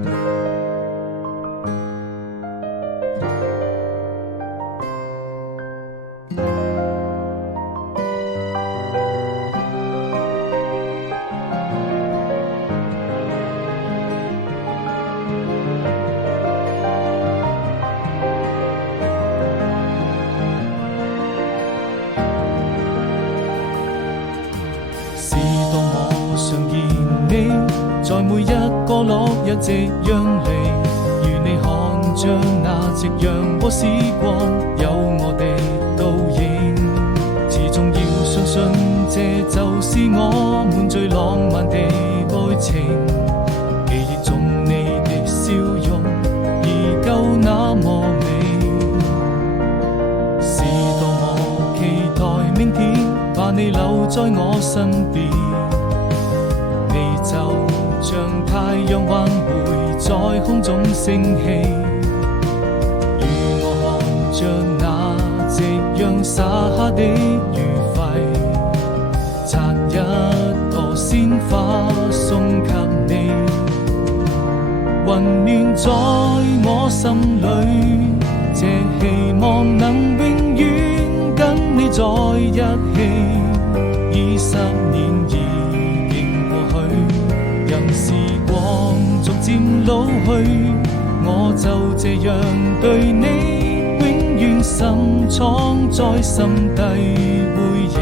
是當我想見你，在每一個落日夕陽裡，如你看着那夕陽和時光，有我的倒影。始終要相信，這就是我們最浪漫的愛情。記憶中你的笑容，依舊那麼美。是多麼期待明天，把你留在我身邊。你就像太陽還會在空中升起，與我看着那夕陽灑下的餘暉，摘一朵鮮花送給你，溫暖在我心裡，這希望能永遠跟你在一起。20年已經過去，任時光逐漸老去，我就這樣對你永遠深藏在心底回憶。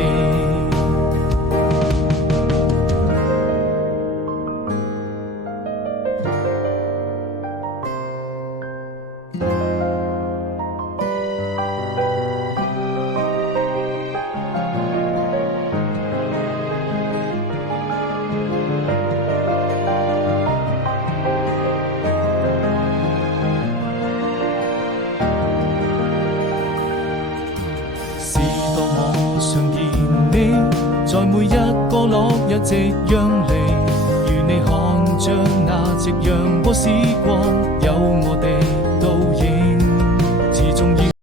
是多麼想見你，在每一個落日夕陽裡，如你看着那夕陽和時光，有我的